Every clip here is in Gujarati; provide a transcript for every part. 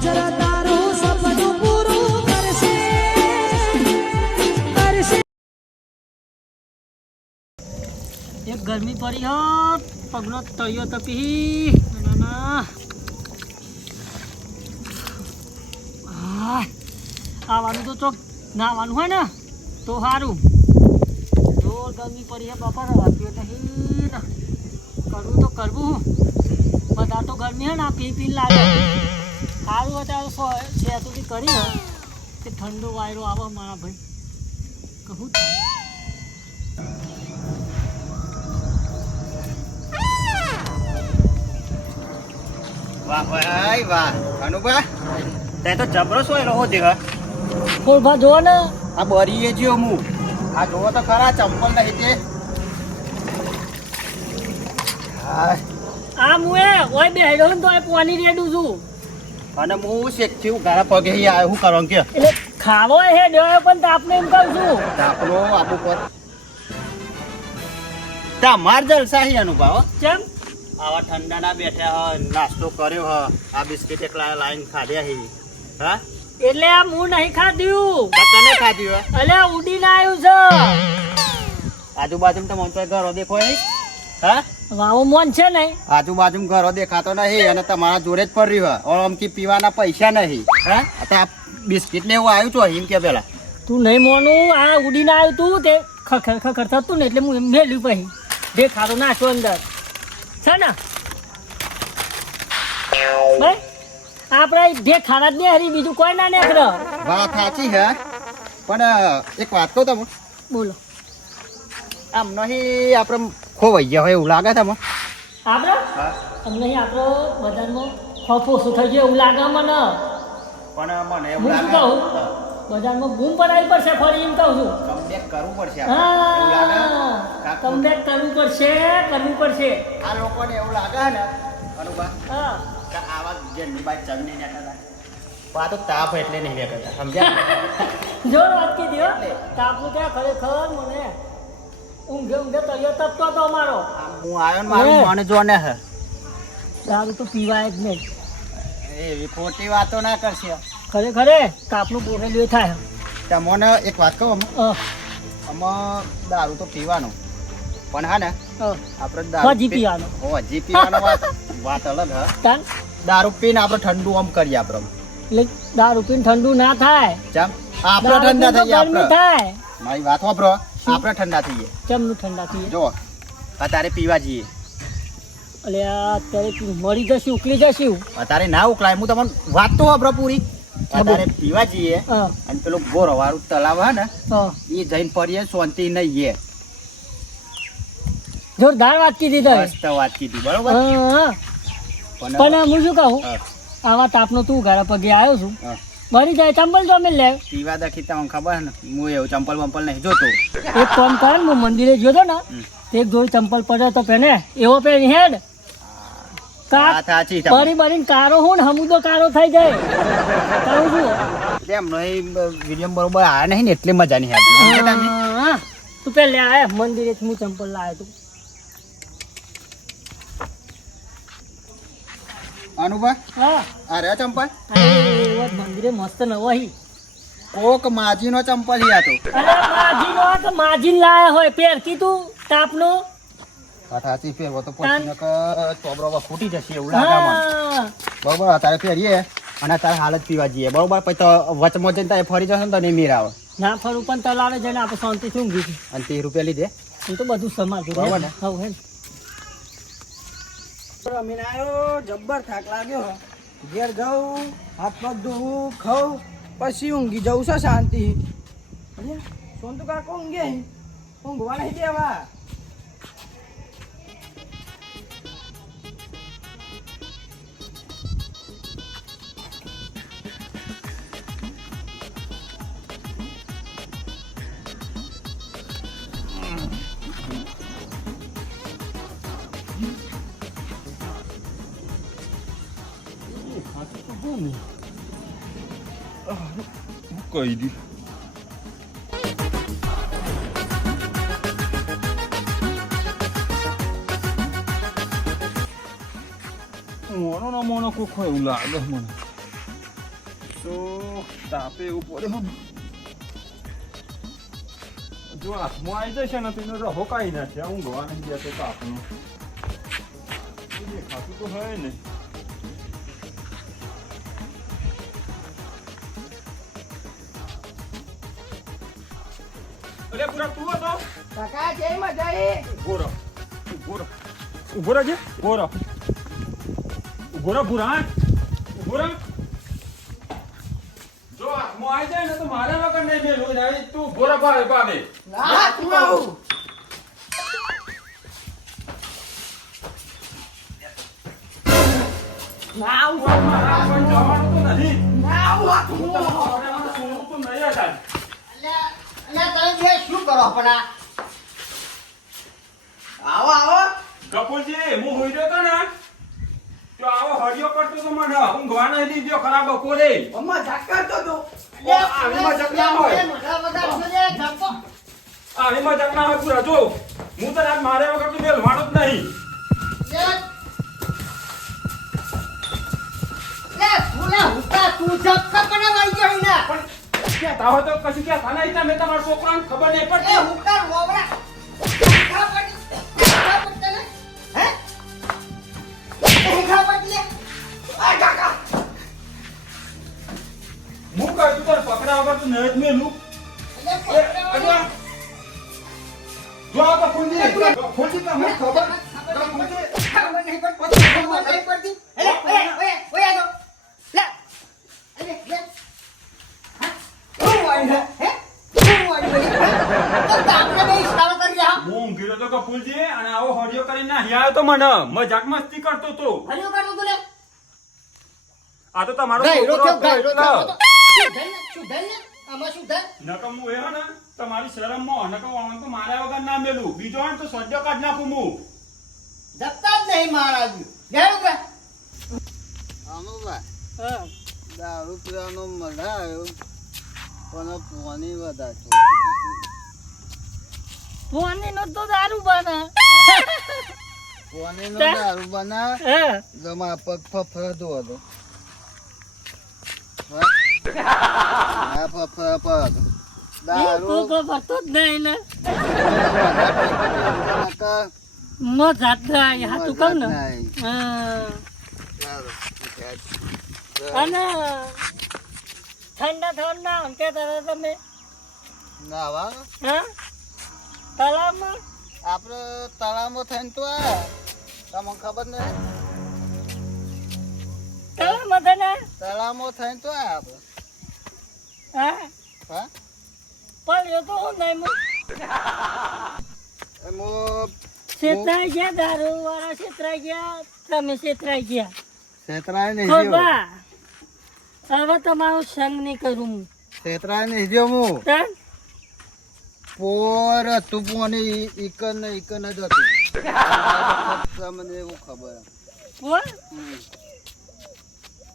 વાઉચર તારું સપનું પૂરું કરશે કરશે. એક ગરમી પડી હો પગનો તળિયો તપી ના આવવાનું તો ચોક નાવાનું હોય ને તો સારું. જોર ગરમી પડી હે બાપા રાત્યો નહીં ને કરવું તો કરવું બધા તો ગરમી હે ને આ પી પી લાગે સારું અત્યારે છે સુધી કરી હે કે ઠંડો વાયરો આવે મારા ભાઈ કહું થાય. વાહ ભાઈ વાહ અનુભા તે તો જબરો સોયરો હો દેવા ફૂલભા જો ને આ બરીએ જ્યો હું આ જોવો તો ખરા ચંપલ નહીં તે હા આ મુએ ઓય બેહડો ને તો એ પાણી રેડું છું અને હું શેકથી ઉઘાડા પગે અહીં આવ્યો હું કરો કે એટલે ખાવો હે દેવાય પણ તાપને એમ કહું છું આપણો આબુ પર તમાર જલસા હી અનુભવ કેમ આવા ઠંડાના બેઠા હ નાસ્તો કર્યો હ આ બિસ્કિટ એકલા લાઈન ખાધ્યા હી હા એટલે આ હું નહીં ખાધ્યું કને ખાધ્યું અલે ઉડીને આવ્યું છે આજુબાજુ તો મન તો ઘરો દેખો નહીં હા વાવો મોન છે ને આજુબાજુ ઘરો દેખાતો નહીં અને તમારા જોડે જ ફર્યું હ અમથી પીવાના પૈસા નહીં હા આ બિસ્કિટ ને એવું આવ્યું છો હિમ કે પેલા તું નહીં મોનું આ ઉડીને આવ્યું તું તે ખખર ખખર થતું ને એટલે હું મેલ્યું પછી દેખાડો નાખો અંદર છે ને ભાઈ આપણે દેખાડા જ નહીં હરી બીજું કોઈ ના નીકળે. વાત સાચી હે પણ એક વાત કહું તમે બોલો આમ નહીં આપણે ખોવાઈ ગયા હોય એવું લાગે તમે આપણે અમને આપણો બજારમાં ખોફ ઓછું થઈ ગયું એવું લાગે મને. પણ મને હું શું કહું બજારમાં બૂમ પડાવી પડશે ફરી એમ કહું છું. કમબેક કરવું પડશે હા આપણે. કમબેક કરવું પડશે. આ લોકોને એવું લાગે ને અનુભા હા કે આવા જેની બાદ ચમની નીકળતા આ તો તાપ એટલે નહીં નીકળતા સમજ્યા જો વાત કીધી હો તાપનું ત્યાં ખરેખર મને ઊંઘે તળિયો તપતો હતો અમારો. હું આવ્યો ને મારું મન જોને હે દારૂ તો પીવાય જ નહીં એવી ખોટી વાતો ના કરશે ખરેખર તાપનું બોરેલું થાય. તમને એક વાત કહું આમાં દારૂ તો પીવાનું પણ હા ને આપણે હજી પીવાનો હજી પીવાનો વાત અલગ હા તાન દારૂ પીને આપણે ઠંડુ આમ કરીએ આપણે એટલે દારૂ પીને ઠંડુ ના થાય. ચમ આપણે ઠંડા થઈએ આપણે થાય મારી વાત વાપરો આપણે ઠંડા થઈએ ચમનું ઠંડા થઈએ. જો અત્યારે પીવા જઈએ એટલે અત્યારે મરી જશું ઉકળી જશું અત્યારે ના ઉકલાય હું તમને વાત તો વાપરો પૂરી અત્યારે પીવા જઈએ અને પેલું ગોરો વાળું તલાવ હે ને એ જઈને પડીએ શાંતિ નહીં જોરદાર વાત કીધી તમે. મસ્ત વાત કીધી બરોબર પણ હું શું કહું આવા તાપનો તું ઘરે પગે આવ્યો છું બની જાય ચંપલ તો અમે લે પીવા દખી તમને ખબર ને હું એવું ચંપલ વંપલ નહીં જોતો એક કામ કર હું મંદિરે જોતો ને એક જોડી ચંપલ પડ્યો તો પેને એવો પેન હેડ બરી બરીને કારો હું ને હમુદો કારો થઈ જાય કહું છું એમ નહીં વિડીયો બરોબર આવ્યા નહીં ને એટલે મજા નહીં આવતી તું પેલે આય મંદિરે હું ચંપલ લાવ્યો તું અનુભવ હા અરે ચંપલ મંદિરે મસ્ત નવાહી કોક માજી નો ચંપલ હિયા તો અરે માજી નો તો માજી લાયા હોય પેર કીધું તાપનો સાચી ફેરવો તો પછી ચોબરો ફૂટી જશે એવું લાગે મને બરોબર અત્યારે ફેરીએ અને અત્યારે હાલ જ પીવા જઈએ બરોબર પછી તો વચમાં જઈને ત્યાં ફરી જશે ને તો નહીં મેર આવે ના ફરું પણ તલાવે જઈને આપણે શાંતિથી ઊંઘી છું અને 30 રૂપિયા લીધે હું તો બધું સમાજું બરોબર ને હવે રમીને આવ્યો જબ્બર થાક લાગ્યો ઘેર જાઉં હાથ પગ ધોવું ખાઉં પછી ઊંઘી જવું છે શાંતિ સોનતુ કાકો ઊંઘે ઊંઘવા નહીં દેવા કહી દી મોનો કોઈ એવું લાગે મને તો તાપે એવું પડ્યો જો હાથમાં આવી જશે ને તો એનો રહો કાઢી નાખે ઊંઘવા નહીં જતો તાપનો દેખાતું તો હોય ને અરે પૂરા તું હતો કાકા જય મજા એ ઉભો રહે છે ઉભો રહે પૂરા ઉભો રહે જો હાથમાં આવી જાય ને તો મારા વગર નહીં મેલું ને તું ઉભો રહે ભાવે ના તું આવું ના આવું મારા કોઈ જવાનું તો નથી ના આવું સોનું તો નહીં હતા આવો આવો કપૂરજી હું હોઈ રહ્યો તો ને તો આવો હરિયો કરતો તો મને ઊંઘવા નહીં દીધો ખરાબ બપોરે મમ્મા ઝાકર તો આવીમાં જગના હોય આવીમાં જગના હોય પૂરા જો હું તો આજ મારે વગર તો મેલવાનો જ નહીં પણ કહેતા હોય તો કશું કહેતા નહીં તમે તમારા છોકરાને ખબર નહીં પડતી હું કહું છું તારે પકડા વગર તો નહીં જ મેલું જો આ કપૂરજી તમને ખબર હું ઊંઘી રહ્યો તો કપૂરજી અને આવો હરિયો કરીને નાહી આવ્યો તો મને મજાક મસ્તી કરતો તો આ તો તમારો છોકરો નકમ હું એ ને તમારી શરમમાં નકમ આમ તો મારા વગર ના મેલું બીજો ને તો સડ્યો કાઢ નાખું હું દારૂ પીવાનો મજા આવ્યો પણ પોની વધારે ફોની નો તો દારૂ બને પોની નો દારૂ બના જમા પગ ફફડતો હતો હા ફફડા હતો દારૂ ભરતો જ નહીં ને મજા જ નહીં હાથું કહું ને અને ઠંડા કેતા હતા તમે નાવા હા તલાવમાં આપડે તળાવમાં થઈને તો આ તમને ખબર નહીં તલાવમાં થઈને તળાવમાં થઈને તો આ આપડે હા હા પણ તો હું નહીં એમાં છેતરાઈ ગયા દારૂ વાળા છેતરાઈ ગયા તમે છેતરાઈ ગયા છેતરાય નહીં ખોબા હવે તમારું સંગ નહીં કરું છેતરાય નહીં જો હું હું પોર હતું પોની ઈકન જ હતું મને એવું ખબર કોણ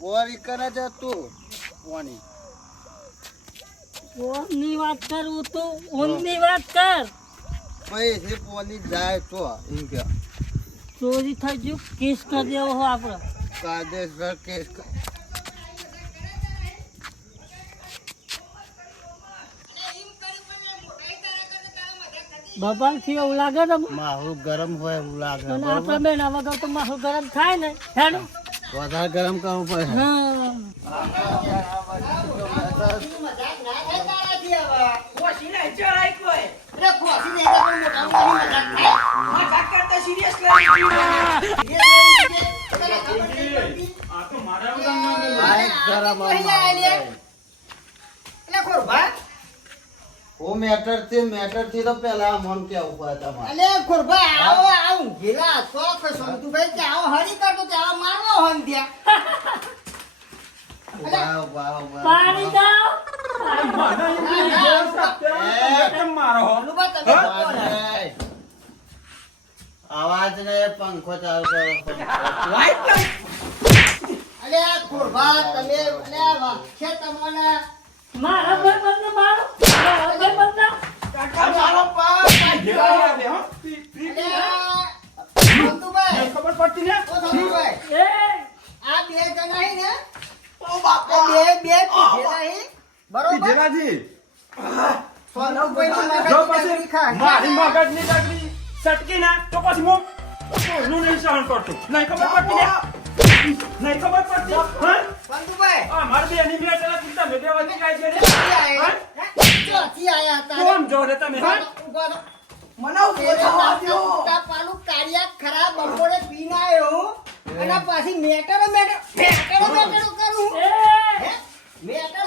પોર ઈકન જ હતું પોની ઓમની વાત કરું તું ઓમની વાત કર પછી પોની જાય તો એમ કે ચોરી થઈ ગયું કેસ કરી દેવો હો આપણે કાયદેસર કેસ બબાલ થી એવું લાગે ને માહોલ ગરમ હોય એવું લાગે અને આપણા બેના વગર તો માહોલ ગરમ થાય ને હેડો વધારે ગરમ કરવું પડે હા આ તો મારા વગર ના મેલું આ એક ગરમ ઓ મેટર થી તો પેલા મન કેવું પડે તમારે અલે ખોરભા આવો આવું ગેલા તો સંતુ ભાઈ કે આવો હરી કરતો કે આવો મારવો હોન ત્યાં વાવ વાવ પાણી દો કેમ મારો હો અનુભવ તમે આવાજ ને પંખો ચાલુ કરો અલે ખોરભા તમે અલે વાક્ષે તમને મારા ભાઈ બંધ મારો મારા ભાઈ બંધ કાકા મારો પા ઘેરા દે હો સંતુ ભાઈ ખબર પડતી ને ઓ સંતુ ભાઈ એ આ બે જણા હી ને ઓ બાપો બે પીધેલા હે. બરોબર પીધેલાજી. સોનભાઈની જો મગજની પછી ખા. મારી મગજની ડગરી સટકી ના તો પછી હું કોઈનું નહીં સહન કરતો. નહીં ખબર પડતી ને? નહીં ખબર પડતી? હા? સંતુભાઈ આ મારી બેની બે ચલા ચિંતા મેં બે વચ્ચે કાંઈ છે ને? હા? ચોથી આયા હતા કોમ જો ને તમે, હા? ઉભા રહો. ઉતા પાલું કાળિયા ખરાબ બપોરે પીને આવ્યો અને પાછી મેટરો કરું હે? મેટરો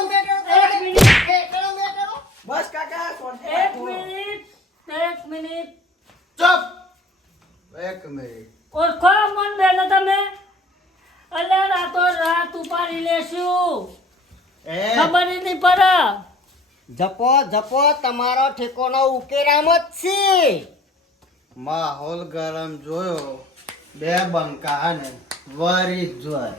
બસ કાકા એક મિનિટ ચૂપ એક મિનિટ ઓળખો મન બેનો તમે અલે રાતો રાત ઉપાડી લેશું એ ખબર ય નહીં પડે જપો જપો તમારો ઠેકોનો ઉકેરામ જ છે. માહોલ ગરમ જોયો બે બંકા ને વરી જોય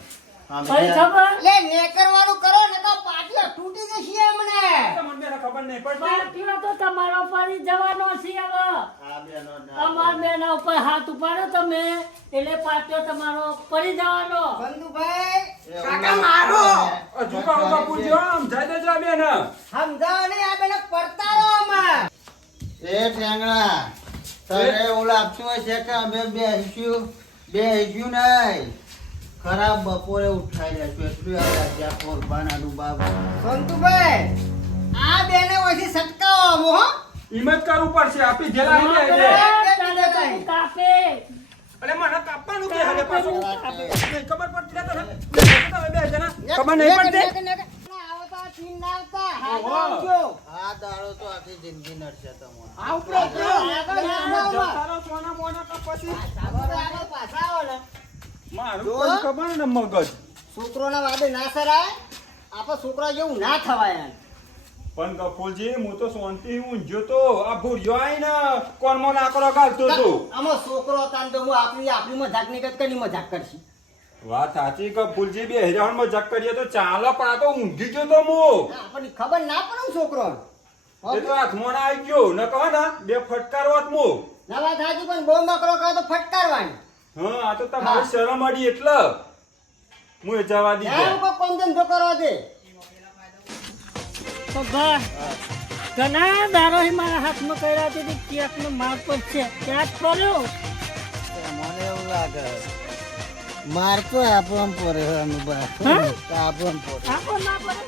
ફરી ખબર લે નેકરવાનું કરો ને તો પાટીઓ તૂટી જશે હમણે. તમને બેને ખબર નહીં પડતી? પાટીઓ તો તમારો પડી જવાનો છે હવે આ બેનો અમાર બેના ઉપર હાથ ઉપાડો તમે એટલે પાટીઓ તમારો પડી જવાનો બંધુભાઈ કાકા મારો આ ઝુકાવ બાપુજી, આમ જાય દેજો આ બેને. સમજાવો ને આ બેને પડતા રહો આમાં. એ ઠેંગણા તને એવું લાગતું હોય છે કે અમે બેસ્યું નહીં ખરાબ બપોરે ઉઠાઈ લેશું એટલું યાદ રાખ્યા કોરબાનાનું બાબુ સંતુભાઈ આ બેને ઓછી સટકાવો આમ હો. હિંમત કરવું પડશે. આપી જેલા આવી જાય એટલે. તને કાપે અરે મને કાપવાનું કે હવે પાછું. નહીં ખબર પડતી ને તને? તમે બે જણા ખબર નહીં પડતી? આવો તો આ ટીન ના આવતા. હા, ઓહો. આવજો. આ દાડો તો આખી જિંદગી નડશે તમારે આ ઉપરો ઉપરો. આગળ આવો. તારો સોના મોના કા પછી આગળ પાછા આવો ને. મારું જો. પણ ખબર ને મગજ. છોકરોના વાદે ના સરાય આપણે છોકરા જેવું ના થવાય એમ. પણ ગફુરજી હું તો શાંતિ ઊંઘ્યો તો આ ભૂર્યો આઈને કોનમાં નાકરો ગાલતો તો. આમાં છોકરો હતા ને તો હું આપણી મજાક નહીં કરતી કની મજાક કરશી. વાત સાચી ગફુરજી બે હેરાન મજાક કરીએ તો ચાલો પણ આ તો ઊંઘી ગયો તો હું. આપણને ખબર ના પડે ને છોકરો એ તો હાથમાં ના આવી ગયો ન કહો ને બે ફટકારો હાથ મો. નવા થાકી પણ બહુ મકરો કહો તો ફટકારવાની. હા આ તો તમારી શરમ અડી એટલે હું એ જવા દીધો. એમ કોઈ કોમ ધંધો કરો છે. તો બા ઘણા દારો મારા હાથમાં કર્યા હતી કેકનો માર પર છે ક્યાંક પડ્યો મને એવું લાગે માર તો આપણો પડે અનુભવ હા? આપણો પડે આપો ના પડે